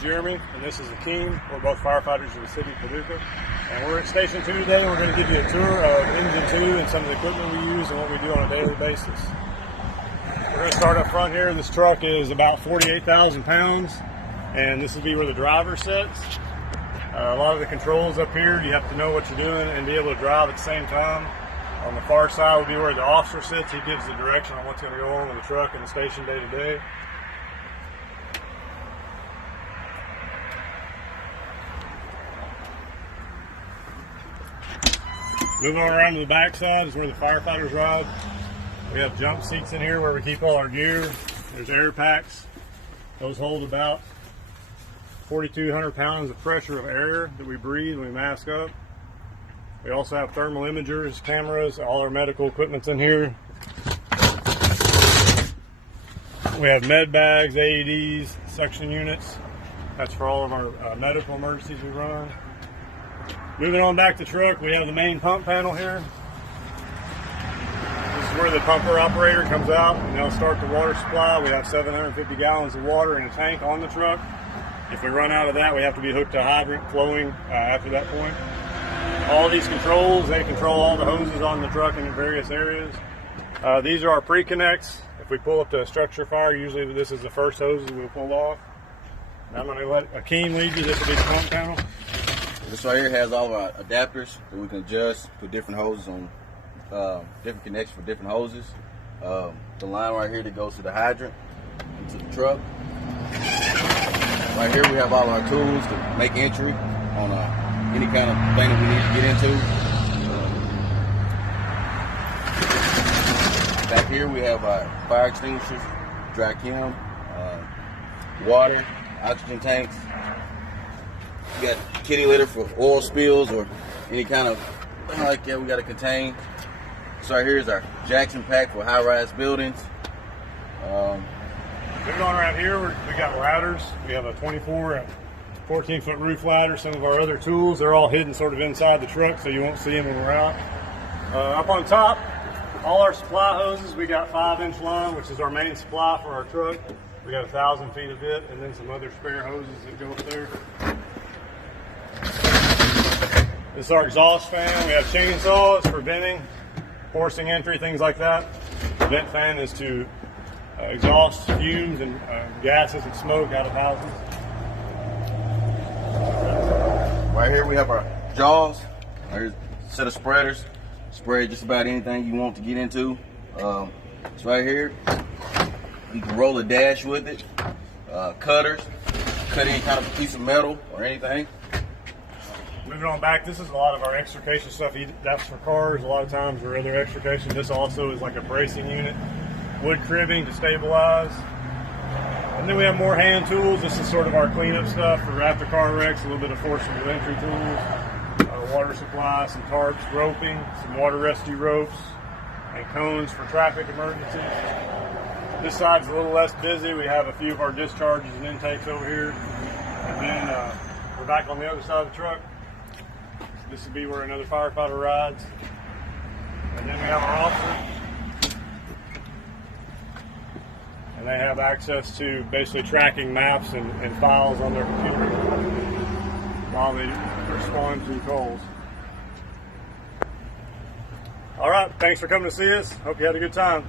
Jeremy, and this is Hakeem. We're both firefighters in the city of Paducah. And we're at Station 2 today, and we're going to give you a tour of Engine 2 and some of the equipment we use and what we do on a daily basis. We're going to start up front here. This truck is about 48,000 pounds, and this will be where the driver sits. A lot of the controls up here, you have to know what you're doing and be able to drive at the same time. On the far side will be where the officer sits. He gives the direction on what's going to go on with the truck and the station day to day. Moving on around to the back side is where the firefighters ride. We have jump seats in here where we keep all our gear. There's air packs. Those hold about 4,200 pounds of pressure of air that we breathe when we mask up. We also have thermal imagers, cameras, all our medical equipment's in here. We have med bags, AEDs, suction units. That's for all of our medical emergencies we run. Moving on back to the truck, we have the main pump panel here. This is where the pumper operator comes out and they'll start the water supply. We have 750 gallons of water in a tank on the truck. If we run out of that, we have to be hooked to a hydrant flowing after that point. All these controls, they control all the hoses on the truck in various areas. These are our pre-connects. If we pull up to a structure fire, usually this is the first hose we'll pull off. I'm going to let Hakeem lead you. This will be the pump panel. This right here has all of our adapters that we can adjust, put different hoses on, different connections for different hoses. The line right here that goes to the hydrant, into the truck. Right here we have all our tools to make entry on any kind of thing that we need to get into. Back here we have our fire extinguishers, dry chem, water, oxygen tanks. We got kitty litter for oil spills or any kind of thing like that we got to contain. So right here is our Jackson pack for high-rise buildings. Moving on around here, we got ladders. We have a 24 and 14-foot roof ladder. Some of our other tools, they're all hidden sort of inside the truck, so you won't see them when we're out. Up on top, all our supply hoses, we got 5-inch line, which is our main supply for our truck. We got 1,000 feet of it, and then some other spare hoses that go up there. This is our exhaust fan. We have chainsaws for venting, forcing entry, things like that. The vent fan is to exhaust fumes and gases and smoke out of houses. Right here we have our jaws. There's a set of spreaders. Spray just about anything you want to get into. It's right here. You can roll a dash with it. Cutters, cut any kind of piece of metal or anything. Moving on back, this is a lot of our extrication stuff. That's for cars a lot of times, or other extrication. This also is like a bracing unit. Wood cribbing to stabilize. And then we have more hand tools. This is sort of our cleanup stuff for after car wrecks, a little bit of forcible entry tools, water supply, some tarps, roping, some water rescue ropes, and cones for traffic emergencies. This side's a little less busy. We have a few of our discharges and intakes over here. And then we're back on the other side of the truck. This would be where another firefighter rides. And then we have our officer. And they have access to basically tracking maps and files on their computer while they respond to calls. All right, thanks for coming to see us. Hope you had a good time.